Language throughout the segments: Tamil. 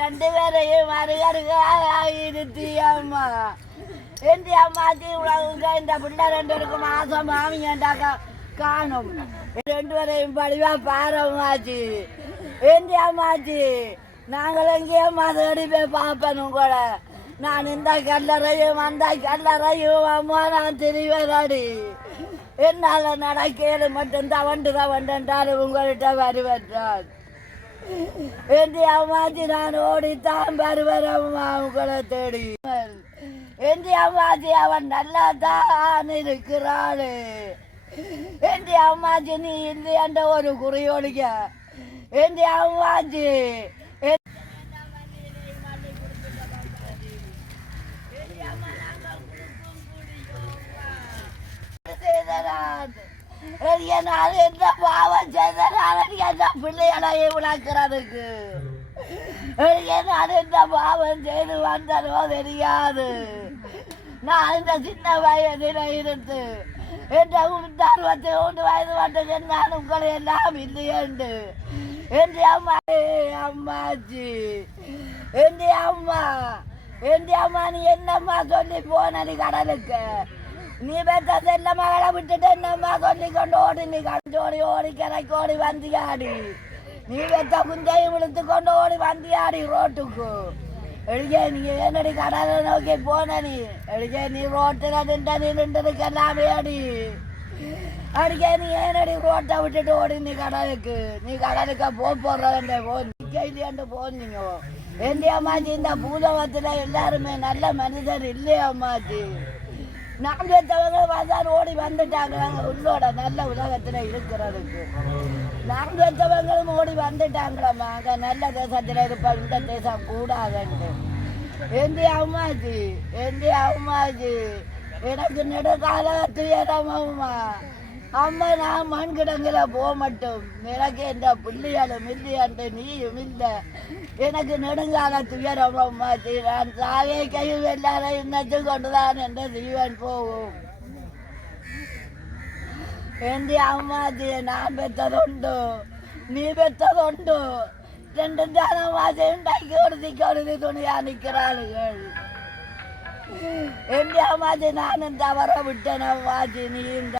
ரெண்டு பேரையும் இருத்தி அம்மா எந்த அம்மாச்சி உலக இந்த பிள்ளை ரெண்டு பேருக்கும் மாசம் மாமியாண்டாக்கா காணும் ரெண்டு பேரையும் படிவா பாரம்மாச்சி எந்த அம்மாச்சி நாங்கள் எங்கேயும் மதடி போய் பார்ப்பேன் கூட நான் இந்த கல்லறையும் அந்த கல்லறையும் அம்மா நான் தெரிவேனாடி என்னால் நடக்கையில் மட்டும் தவண்டுன்றாரு உங்கள்கிட்ட வருவற்றான் என்று அம்மாச்சி நான் ஓடித்தான் வருவரம்மா உங்களை தேடி என்று அம்மாச்சி அவன் நல்லா தான் இருக்கிறாள் என்று அம்மாச்சி நீ இல்லை என்ற ஒரு குறியோடிக்க என்று அம்மாச்சி நான் என்ன பாவம் செய்தனால என்ன பிள்ளைகளை உணர்க்கிறதுக்கு நான் என்ன பாவம் செய்து வந்தனோ தெரியாது நான் இந்த சின்ன வயதில் இருந்து என்ற 63 வயது மட்டும் நான் உங்களை எல்லாம் இல்லையண்டு என்று அம்மா அம்மாச்சி என்று அம்மா நீ என்னம்மா சொல்லி போனடி கடலுக்கு நீ பெற்ற செல்ல மகளை விட்டுட்டு என்னம்மா சொல்லி கொண்டு ஓடி நீ கஞ்சோடி ஓடி கிளைக்கு ஓடி வந்தியாடி நீ பெற்ற குஞ்சையும் விழுத்து கொண்டு ஓடி வந்தியாடி ரோட்டுக்கு எழுதிய நீ என்னடி கடலை நோக்கி போன நீ எழுதிய நீ ரோட்டில் நின்றுருக்கலாமே அடி அடிக்க நீ ஏனடி ரோட்டை விட்டுட்டு ஓடி நீ கடலுக்கு போடுறவன் போன்னு போனீங்க ஏண்டி அம்மாச்சி இந்த பூதவத்தில் எல்லாருமே நல்ல மனிதர் இல்லையா அம்மாச்சி நான் பெற்றவங்க வந்தால் ஓடி வந்துட்டாங்க உன்னோட நல்ல உலகத்தில் இருக்கிறதுக்கு நான் பெற்றவங்களும் ஓடி வந்துட்டாங்களம்மா அங்கே நல்ல தேசத்தில் இருப்பா இந்த தேசம் கூடாதுன்னு ஏண்டி அம்மாச்சி எனக்கு நெடுகால துயரமாம்மா அம்மா நான் மண் கிடங்குல போக மாட்டோம் எனக்கு எந்த பிள்ளையாலும் இல்லையான்ட்டு நீயும் இல்லை எனக்கு நெடுங்கால துயரமாம்மாச்சி நான் சாவே கையில் எல்லாரையும் நச்சு கொண்டுதான் என்ற ஜீவன் போகும் ஏண்டி அம்மாச்சி நான் பெற்றதுண்டு நீ பெற்றதுண்டு ரெண்டு தானமாச்சையும் டைக்கு கொடுத்தி துணியா நிற்கிறாளுகள் எந்த அம்மாச்சி நானும் தவற விட்டேன் அம்மாச்சி நீ இந்த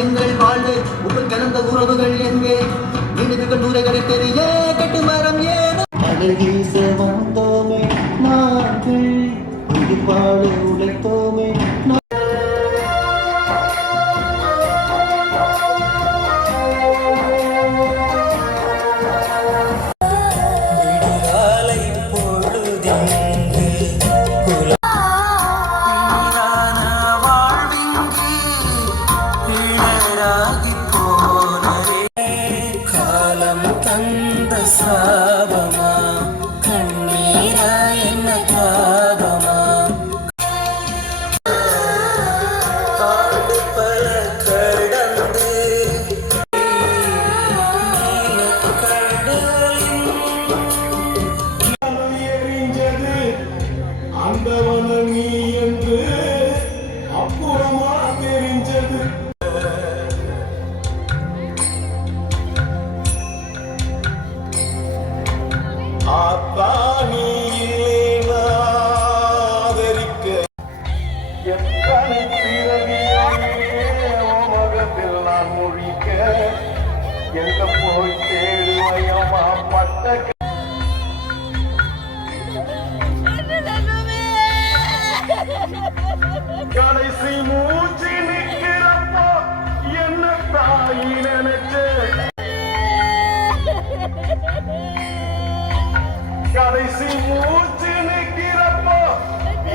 எங்கள் வாழ்வு உங்கள் கலந்த உறவுகள் எங்கே நினைவுகள் நூறைகளை தெரிய கட்டு மரம் ஏனோ அழகீச வந்தோமே நாங்கள் உயிர்ப்பாடு உழைத்தோமே கடைசி மூச்சு நிற்கிறப்போ என்ன தாயி நினைச்சு கடைசி மூச்சு நிற்கிறப்போ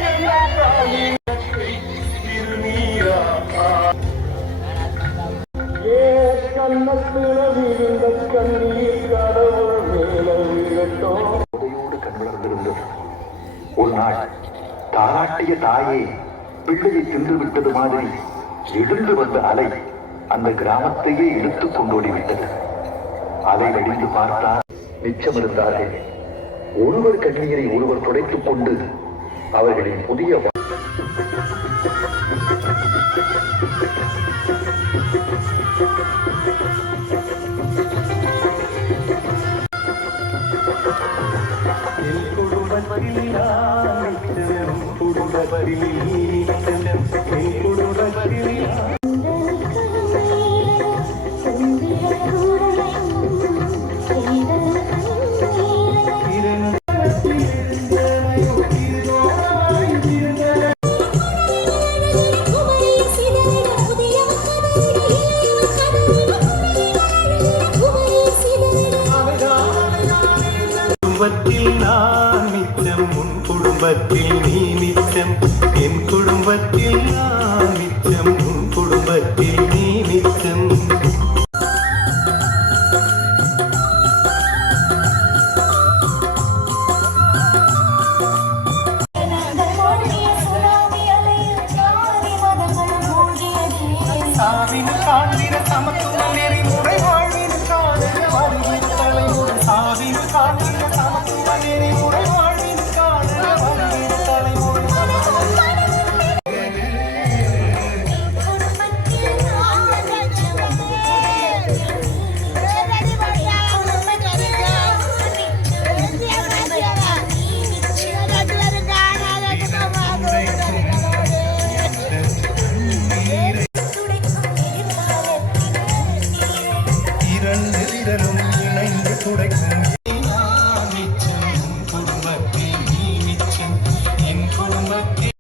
என்ன தாயி திருநீரா ஏ கண்ணத்துல விழுந்த கண்ணீர் கடவுள் மேல விழட்டும் கண் வளர்ந்திருந்தது ஒரு நாள் தாராட்டிய தாயே பிள்ளையை தின்று விட்டது மாதிரி எழுந்து வந்த அலை அந்த கிராமத்தையே இழுத்துக் கொண்டோடிவிட்டது. அதை வெடித்து பார்த்தால் மிச்சம் இருந்தார்கள். ஒருவர் கண்ணீரை ஒருவர் துடைத்துக் கொண்டு அவர்களின் புதிய குடும்பத்தில் நான் மிச்சம், உன் குடும்பத்தில் நீ மிச்சம். என் குடும்பத்தில் நான் மிச்சம், உன் குடும்பத்தில் நீ மிச்சம். சாவின் காண்கிற சமத்துவ நெறிமுறை வாழ்வின் காண வருகிற தலைமுறை. சாவின் காண்கிற சமத்துவ நெறிமுறை வாழ்வின் காண வருகிற தலைமுறை. இரண்டு விரலும் இணைந்து துடைக்கும். குடும்பத்தில் நீ மிச்சம், என் குடும்பத்தில்.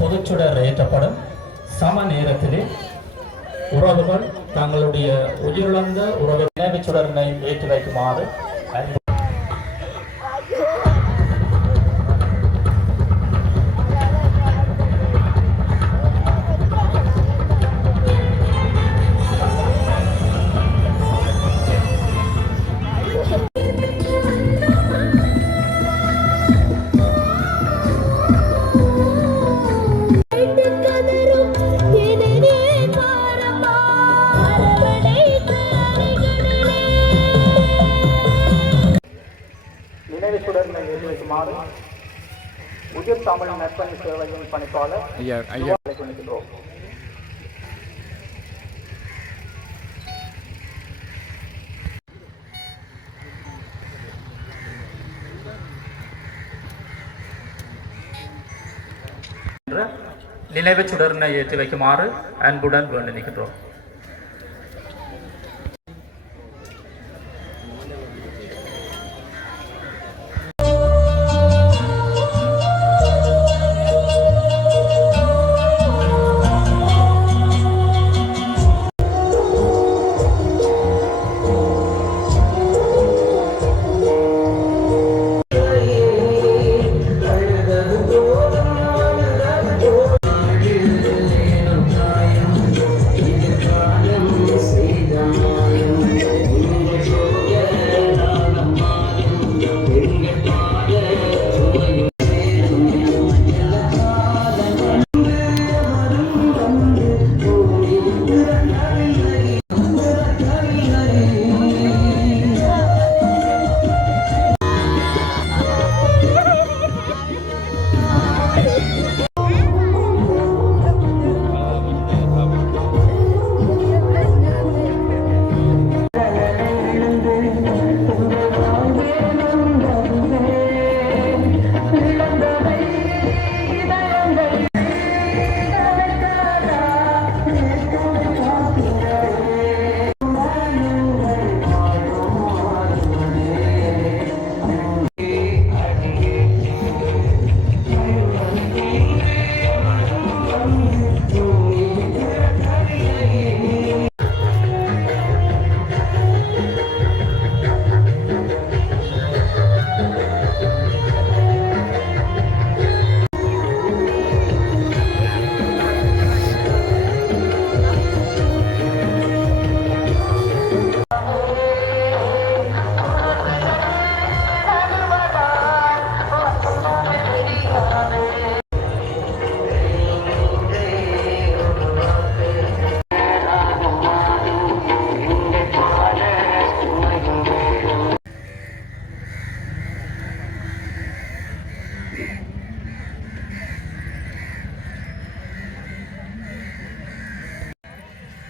பொதுச்சுடர் ஏற்றப்படும். சம நேரத்திலே உறவுகள் தங்களுடைய உயிரிழந்த உறவு நினைவுச் சுடரினை ஏற்றி வைக்குமாறு நினைவுச்சுடரினை ஏற்றி வைக்குமாறு உயிர் தமிழ் நற்பணி சேவையின் பணிப்பாளர் அழைக்கின்றோம். நினைவுச் சுடரினை ஏற்றி வைக்குமாறு அன்புடன் வேண்டுகின்றோம்.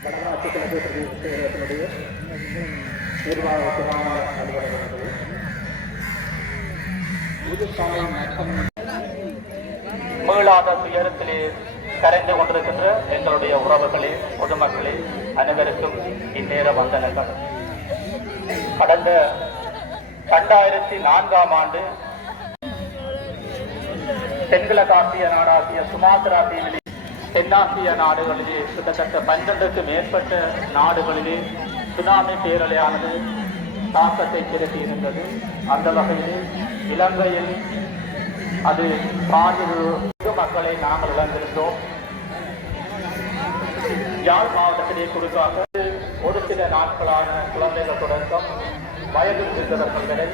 வடமாட்சி கிழக்கு பிரதேசத்தினுடைய நிர்வாக கிராம அலுவலகர்கள் புதுசாலை மற்றும் மீளாத துயரத்திலே கரைந்து கொண்டிருக்கின்ற எங்களுடைய உறவுகளே, பொதுமக்களே அனைவருக்கும் இந்நேர வந்தனங்கள். கடந்த 2004ஆம் ஆண்டு தென்கிழக்காசிய நாடாகிய சுமாத்ரா தீவிலே தென்னாசிய நாடுகளிலே கிட்டத்தட்ட 12க்கும் மேற்பட்ட நாடுகளிலே சுனாமி பேரலையானது தாக்கத்தை செலுத்தி இருந்தது. அந்த வகையிலே இலங்கையில் அது பாதிப்பு மக்களை நாங்கள் இழந்திருந்தோம். யாழ் மாவட்டத்திலே குறிப்பாக ஒரு சில நாட்களான குழந்தைகள் தொடக்கம் வயது சென்றவர்கள் வரை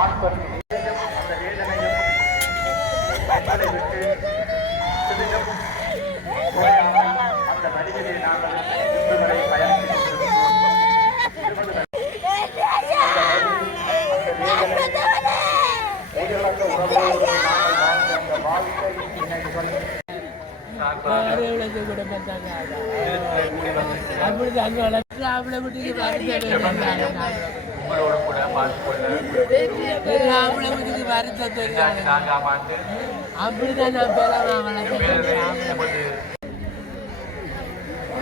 ஆண் பெண் அந்த வேதனையும் மக்களை விட்டு சிறிதும் குறையாமல் அந்த வழியிலே நாங்கள் இன்று வரை பயணித்திருக்கிறோம். உயிரிழந்த உறவோடு நாங்கள் வாழ்ந்த அந்த வாழ்க்கை நினைவுகள் உங்களோடு கூட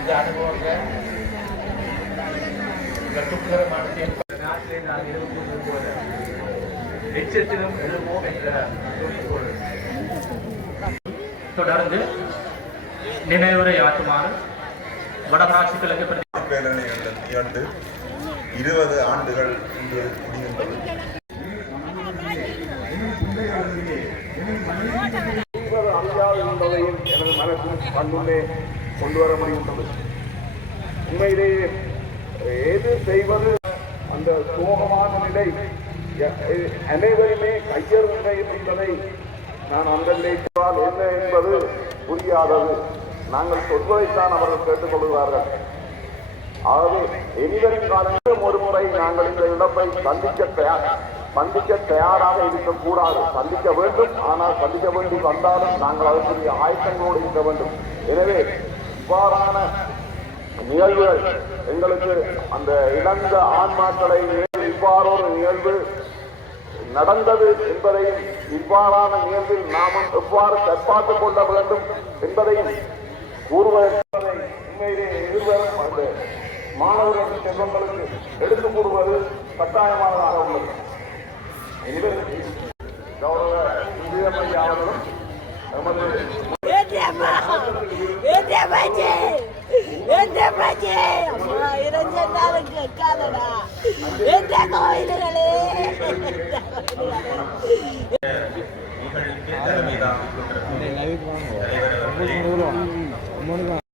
இந்த அனுபவங்கள் நாட்டிலே நான் இருப்பது போல எச்சத்திலும் எழுவோம் என்ற குறிக்கோள். தொடர்ந்து நினைவுரை ஆற்றுமாறு வடமாட்சி கிழக்கு பேரணிகள் நிகழ்ந்து 20 ஆண்டுகள் இன்று முடிகின்றது. என்பதையும் எனது மனதில் கண்முன்னே கொண்டு வர முடிகின்றது. உண்மையிலேயே எது செய்வது அந்த சோகமான நிலை அனைவருமே கையறு நிலை என்பதை நான் அந்த நிலைத்தால் என்ன என்பது புரியாதது. நாங்கள் சொல்வதைத்தான் அவர்கள் கேட்டுக்கொள்கிறார்கள். ஆகவே இனிவரும் காலங்களிலும் ஒரு முறை நாங்கள் இந்த இழப்பை சந்திக்க தயாராக இருக்கக்கூடாது. சந்திக்க வேண்டும், ஆனால் சந்திக்க வேண்டி வந்தாலும் நாங்கள் அதற்குரிய ஆயத்தங்களோடு இருக்க வேண்டும். எனவே இவ்வாறான நிகழ்வுகள் எங்களுக்கு அந்த இழந்த ஆன்மாக்களை இவ்வாறொரு நிகழ்வு நடந்தது என்பதையும் இவ்வாறான நிகழ்வில் நாமும் எவ்வாறு தற்பார்த்துக் கொள்ள வேண்டும் என்பதையும் கூறுவதை உண்மையிலே எதிர்வரும் அந்த மாணவர்கள் செல்வங்களுக்கு எடுத்துக் கூறுவது கட்டாயமானதாக உள்ளது. எனவே கௌரவ இந்தியமையாளர்களும் நமது கோயில்களே